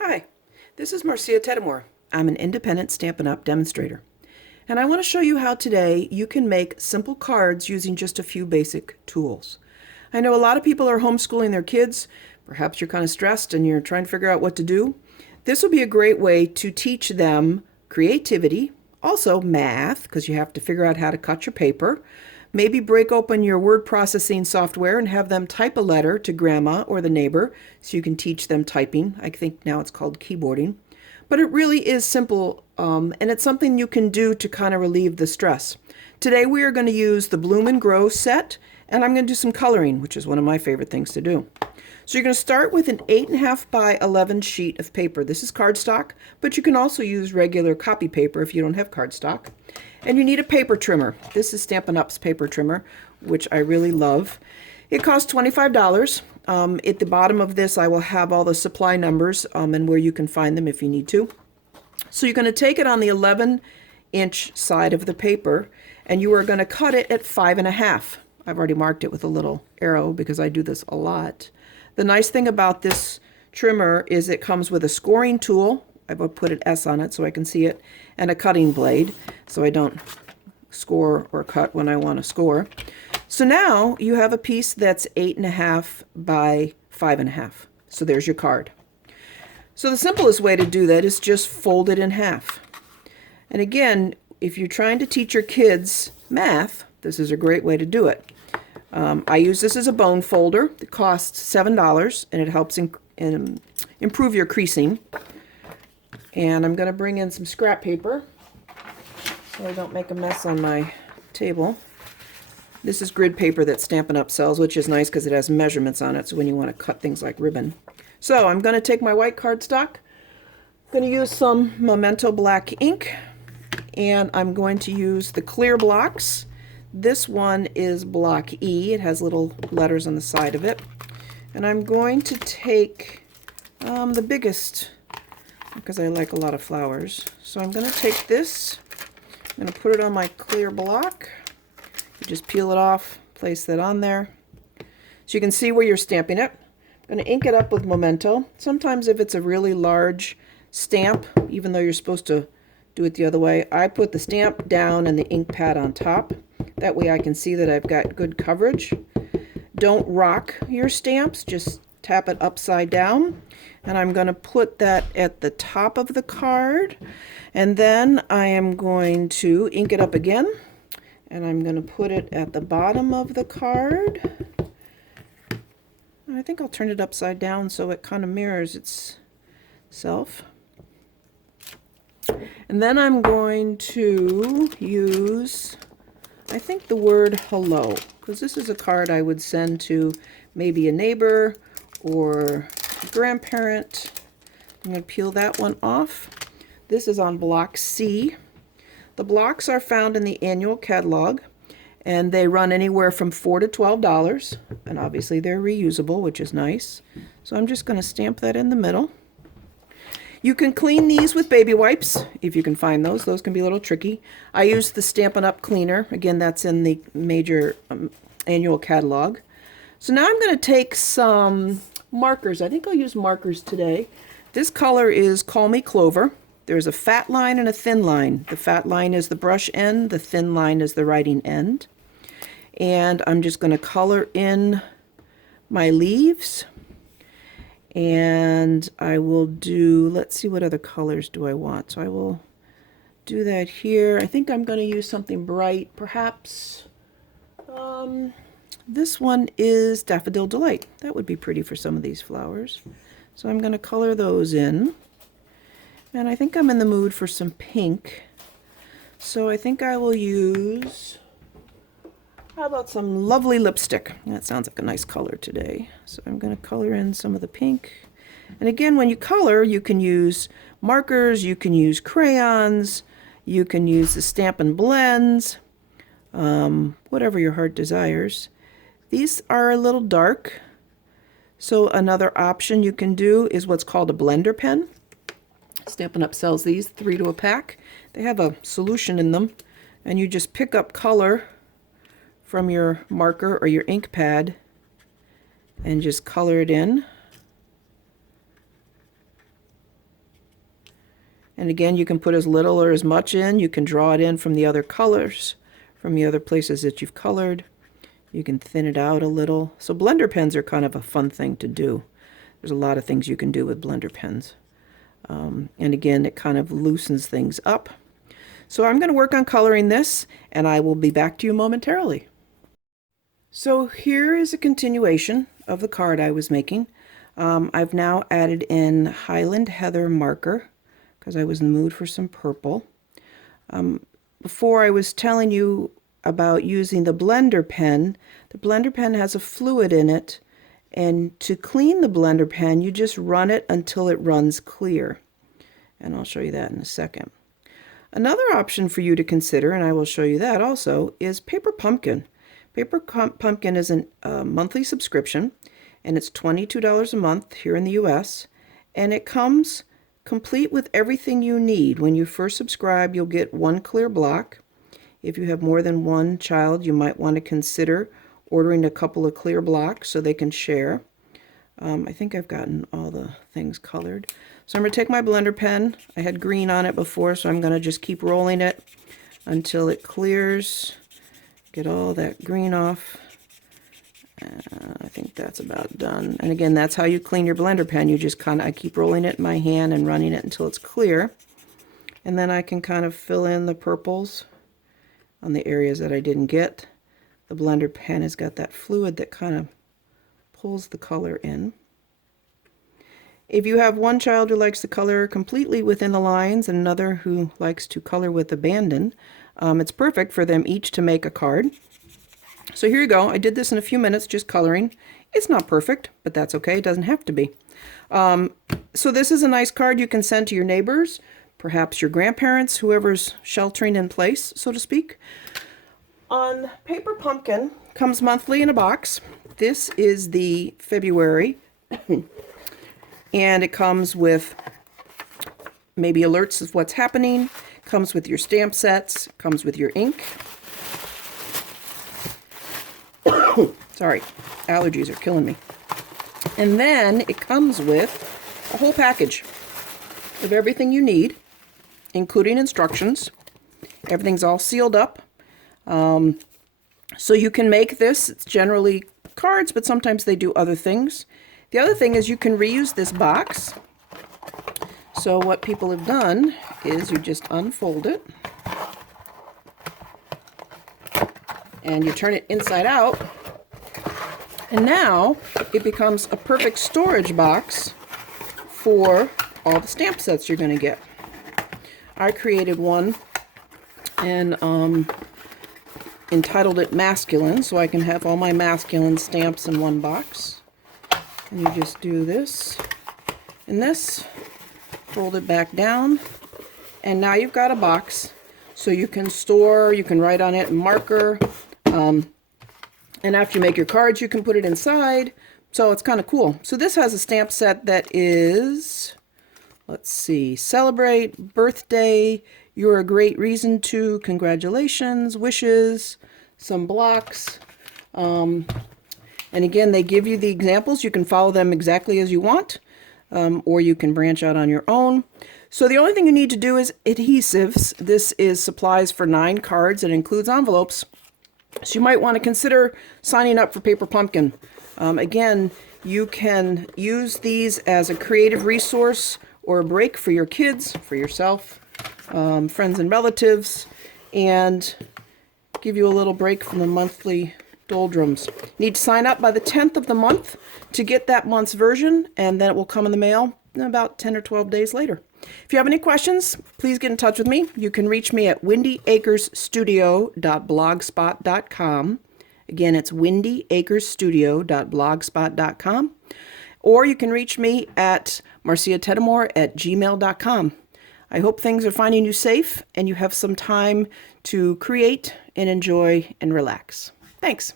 Hi, this is Marcia Teddemore. I'm an independent Stampin' Up! Demonstrator. And I want to show you how today you can make simple cards using just a few basic tools. I know a lot of people are homeschooling their kids. Perhaps you're kind of stressed and you're trying to figure out what to do. This will be a great way to teach them creativity, also math, because you have to figure out how to cut your paper. Maybe break open your word processing software and have them type a letter to grandma or the neighbor so you can teach them typing. I think now it's called keyboarding. But it really is simple, and it's something you can do to kind of relieve the stress. Today we are going to use the Bloom and Grow set, and I'm going to do some coloring, which is one of my favorite things to do. So you're going to start with an 8.5 by 11 sheet of paper. This is cardstock, but you can also use regular copy paper if you don't have cardstock. And you need a paper trimmer. This is Stampin' Up's paper trimmer, which I really love. It costs $25. At the bottom of this, I will have all the supply numbers and where you can find them if you need to. So you're going to take it on the 11-inch side of the paper, and you are going to cut it at 5.5. I've already marked it with a little arrow because I do this a lot. The nice thing about this trimmer is it comes with a scoring tool. I will put an S on it so I can see it, and a cutting blade so I don't score or cut when I want to score. So now you have a piece that's 8.5 by 5.5. So there's your card. So the simplest way to do that is just fold it in half. And again, if you're trying to teach your kids math, this is a great way to do it. I use this as a bone folder. It costs $7 and it helps improve your creasing. And I'm going to bring in some scrap paper so I don't make a mess on my table. This is grid paper that Stampin' Up! Sells, which is nice because it has measurements on it, so when you want to cut things like ribbon. So I'm going to take my white cardstock. I'm going to use some Memento black ink, and I'm going to use the clear blocks. This one is block E. It has little letters on the side of it. And I'm going to take the biggest, because I like a lot of flowers. So I'm going to take this, I'm going to put it on my clear block. You just peel it off, place that on there. So you can see where you're stamping it. I'm going to ink it up with Memento. Sometimes if it's a really large stamp, even though you're supposed to do it the other way, I put the stamp down and the ink pad on top. That way I can see that I've got good coverage. Don't rock your stamps, just tap it upside down. And I'm going to put that at the top of the card. And then I am going to ink it up again. And I'm going to put it at the bottom of the card. I think I'll turn it upside down so it kind of mirrors itself. And then I'm going to use, I think, the word hello, because this is a card I would send to maybe a neighbor or a grandparent. I'm going to peel that one off. This is on block C. The blocks are found in the annual catalog, and they run anywhere from $4 to $12, and obviously they're reusable, which is nice. So I'm just going to stamp that in the middle. You can clean these with baby wipes, if you can find those. Those can be a little tricky. I use the Stampin' Up! Cleaner. Again, that's in the major annual catalog. So now I'm going to take some markers. I think I'll use markers today. This color is Call Me Clover. There's a fat line and a thin line. The fat line is the brush end. The thin line is the writing end. And I'm just going to color in my leaves. And I will do, let's see, what other colors do I want. So I will do that here. I think I'm going to use something bright, perhaps. This one is Daffodil Delight. That would be pretty for some of these flowers. So I'm going to color those in. And I think I'm in the mood for some pink. So I think I will use, how about some lovely lipstick? That sounds like a nice color today. So I'm going to color in some of the pink. And again, when you color, you can use markers, you can use crayons, you can use the Stampin' blends, whatever your heart desires. These are a little dark. So another option you can do is what's called a blender pen. Stampin' Up! Sells these, 3 to a pack. They have a solution in them, and you just pick up color from your marker or your ink pad and just color it in. And again, you can put as little or as much in. You can draw it in from the other colors, from the other places that you've colored. You can thin it out a little. So blender pens are kind of a fun thing to do. There's a lot of things you can do with blender pens. And again, it kind of loosens things up. So I'm going to work on coloring this, and I will be back to you momentarily. So here is a continuation of the card I was making. I've now added in Highland Heather marker because I was in the mood for some purple. Before I was telling you about using the blender pen. The blender pen has a fluid in it, and to clean the blender pen, you just run it until it runs clear. And I'll show you that in a second. Another option for you to consider, and I will show you that also, is Paper Pumpkin. Paper Pumpkin is a monthly subscription, and it's $22 a month here in the US, and it comes complete with everything you need. When you first subscribe, you'll get one clear block. If you have more than one child, you might want to consider ordering a couple of clear blocks so they can share. I think I've gotten all the things colored. So I'm going to take my blender pen. I had green on it before, so I'm going to just keep rolling it until it clears. Get all that green off. I think that's about done. And again, that's how you clean your blender pen. You just I keep rolling it in my hand and running it until it's clear. And then I can kind of fill in the purples on the areas that I didn't get. The blender pen has got that fluid that kind of pulls the color in. If you have one child who likes to color completely within the lines and another who likes to color with abandon, it's perfect for them each to make a card. So here you go. I did this in a few minutes, just coloring. It's not perfect, but that's okay. It doesn't have to be. So this is a nice card you can send to your neighbors, perhaps your grandparents, whoever's sheltering in place, so to speak. On Paper Pumpkin, comes monthly in a box. This is the February, and it comes with maybe alerts of what's happening, comes with your stamp sets, comes with your ink. Sorry, allergies are killing me. And then it comes with a whole package of everything you need, including instructions. Everything's all sealed up. So you can make this. It's generally cards, but sometimes they do other things. The other thing is you can reuse this box. So what people have done is you just unfold it and you turn it inside out, and now it becomes a perfect storage box for all the stamp sets you're going to get. I created one and entitled it Masculine, so I can have all my masculine stamps in one box. And you just do this and this, fold it back down, and now you've got a box so you can store, you can write on it in marker, and after you make your cards you can put it inside, so it's kind of cool. So this has a stamp set that is, let's see, celebrate, birthday, you're a great reason to, congratulations, wishes, some blocks. And again, they give you the examples. You can follow them exactly as you want, or you can branch out on your own. So the only thing you need to do is adhesives. This is supplies for 9 cards. It includes envelopes. So you might want to consider signing up for Paper Pumpkin. Again, you can use these as a creative resource or a break for your kids, for yourself, friends and relatives, and give you a little break from the monthly doldrums. You need to sign up by the 10th of the month to get that month's version, and then it will come in the mail about 10 or 12 days later. If you have any questions, please get in touch with me. You can reach me at wendyacresstudio.blogspot.com. Again, it's wendyacresstudio.blogspot.com. Or you can reach me at marciateddemore@gmail.com. I hope things are finding you safe and you have some time to create and enjoy and relax. Thanks.